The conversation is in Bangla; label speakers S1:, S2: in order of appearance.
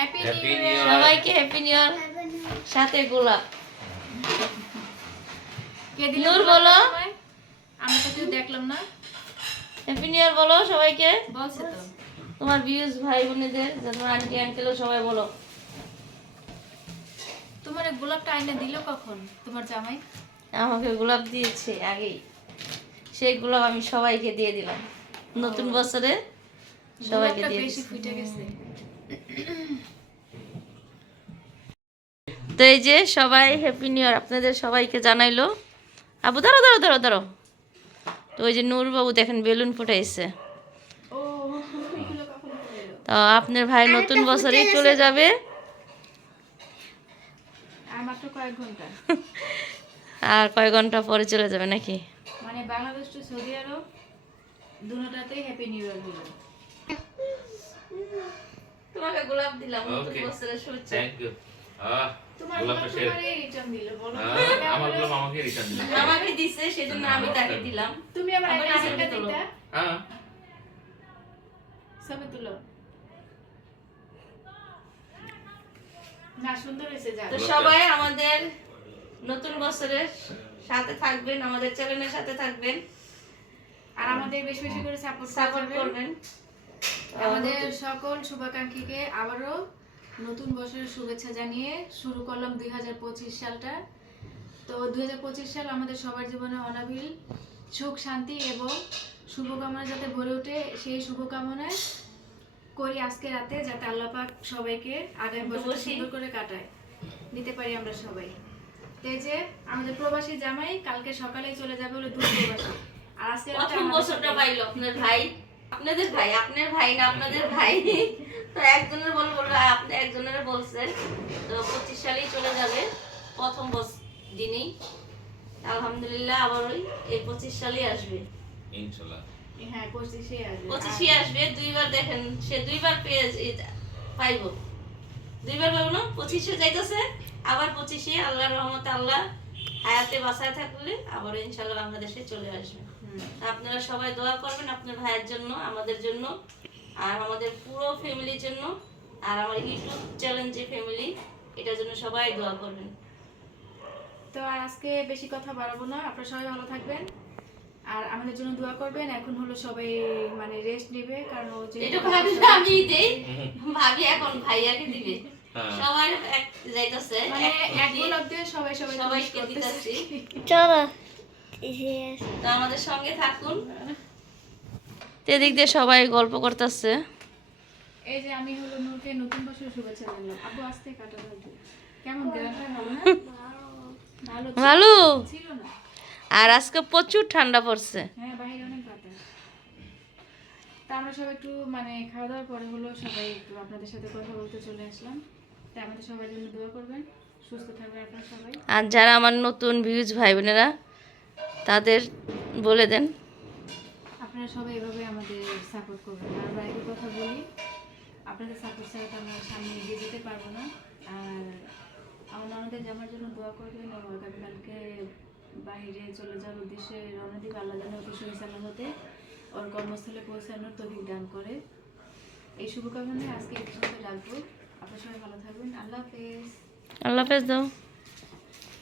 S1: হ্যাপি নিউ ইয়ার
S2: সবাইকে হ্যাপি নিউ ইয়ার সাথে গোলাপ।
S1: কে দিল
S2: নূর বলো।
S1: আমি তো কেউ দেখলাম না।
S2: হ্যাপি নিউ ইয়ার বলো সবাইকে।
S1: বলছে তো।
S2: তোমার ভিউজ ভাই বোনেদের তোমার আন্টি আঙ্কেলও সবাই বলো।
S1: তোমার গোলাপটা আইনে দিল কখন? তোমার জামাই?
S2: আমাকে গোলাপ দিয়েছে আগেই। সেই গোলাপ আমি সবাইকে দিয়ে দিলাম। নতুন বছরে সবাইকে দিয়ে
S1: বেশি ফুটে গেছে।
S2: তো এই যে সবাই হ্যাপি নিউ ইয়ার আপনাদের সবাইকে জানাইলো। আবু ধরো ধরো ধরো ধরো তো ওই যে নূরবাবু দেখেন বেলুন ফুটাইছে? তো আপনার ভাই নতুন বছরেই চলে যাবে।
S1: আর কয়েক ঘণ্টা।
S2: আর কয় ঘণ্টা পরে চলে যাবে নাকি?
S1: মানে বাংলাদেশ টু সৌদি আরব দুটাতেই হ্যাপি নিউ ইয়ার
S2: তোমাকে গোলাপ দিলাম
S3: নতুন বছরের
S2: শুভেচ্ছা
S3: থ্যাংক ইউ আহ আমাকে
S2: দিছে সেজন্য আমি তাকে দিলাম।
S1: তুমি আরেকটা দিতা?
S3: হ্যাঁ।
S1: তুলো। না সুন্দর হয়েছে
S2: তো সবাই আমাদের নতুন বছরের সাথে থাকবেন আমাদের চ্যানেলের সাথে থাকবেন।
S1: আর আমাদের বেশি বেশি করে সাপোর্ট
S2: সাপোর্ট করবেন।
S1: আমাদের সকল শুভাকাঙ্ক্ষীকে আবারও নতুন বছরের শুভেচ্ছা জানিয়ে শুরু করলাম দুই সালটা। তো দুই সাল আমাদের সবার জীবনে অনাবিল সুখ শান্তি এবং শুভকামনা যাতে ভরে ওঠে সেই শুভকামনায় করি আজকে রাতে যাতে আল্লাহ পাক সবাইকে আগামী বছর। সুন্দর করে কাটায়। নিতে পারি আমরা সবাই। তো এই যে আমাদের প্রবাসী জামাই কালকে সকালে চলে যাবে হলো দূর প্রবাসী। আর আজকে রাতে
S2: বছরটা পাইলো আপনার ভাই। আপনাদের ভাই আপনার ভাই না আপনাদের ভাই। তো একজনের বল বলব আপনি একজনের বলছেন। তো পঁচিশ সালেই চলে যাবে প্রথম বছর দিনেই। আলহামদুলিল্লাহ আবার ওই এই পঁচিশ সালেই আসবে।
S3: ইনশাআল্লাহ
S1: হ্যাঁ পঁচিশে আসবে।
S2: দুইবার দেখেন সে দুইবার পেয়ে পাইব। দুইবার পাইব না পঁচিশে যাইতেছে আবার পঁচিশে আল্লাহর রহমতে আল্লাহ হায়াতে বাসায় থাকলে আবার ইনশাল্লাহ বাংলাদেশে চলে আসবে। আপনারা সবাই দোয়া করবেন আপনার ভাইয়ের জন্য আমাদের জন্য আর আমাদের পুরো ফ্যামিলির জন্য আর আমার ইউটিউব চ্যানেল যে ফ্যামিলি এটার জন্য সবাই দোয়া করবেন।
S1: তো আর আজকে বেশি কথা বাড়াবো না আপনারা সবাই ভালো থাকবেন আর আমাদের জন্য দোয়া করবেন এখন হলো সবাই মানে রেস্ট নেবে কারণ ও যে
S2: এটা ভাবি আমি দেই ভাবি এখন ভাইয়াকে দিবে। সবাই এক যাইতেছে
S1: মানে
S2: এক
S1: এক গোলাপ দিয়ে সবাই সবাই
S2: সবাইকে
S1: করতেছে।
S4: চলো
S2: তো আমাদের সঙ্গে থাকুন। এদিক দিয়ে সবাই গল্প করতেছে।
S1: এই যে আমি হলো নূরকে নতুন বছরের শুভেচ্ছা জানলাম। আবু আসতে কাটা কেমন দেওয়াটা ভালো না? ভালো। ছিল না।
S2: আর আজকে প্রচুর ঠান্ডা পড়ছে।
S1: হ্যাঁ বাইরে অনেক বাতাস। তা আমরা সবাই একটু মানে খাওয়া দাওয়ার পরে হলো সবাই একটু আপনাদের সাথে কথা বলতে চলে আসলাম। তাই আমাদের সবার জন্য দোয়া করবেন। সুস্থ থাকবেন আপনারা সবাই।
S2: আর যারা আমার নতুন ভিউজ ভাই বোনেরা তাদের বলে দেন।
S1: আপনারা সবাই এভাবে আমাদের সাপোর্ট করবেন। আর আমরা একই কথা বলি আপনাদের সাপোর্ট ছাড়া তো আমরা সামনে এগিয়ে যেতে পারব না। আর আমার আমাদের জামার জন্য দোয়া করবেন আগামীকালকে বাইরে চলে যাওয়ার উদ্দেশ্যে রওনা দিব আল্লাহ যেন ওকে সহি সালামতে ওর কর্মস্থলে পৌঁছানোর তৌফিক দান করে। এই শুভকামনায় আজকে এই পর্যন্ত রাখব। আপনারা সবাই ভালো থাকবেন। আল্লাহ হাফেজ।
S2: আল্লাহ হাফেজ দাও।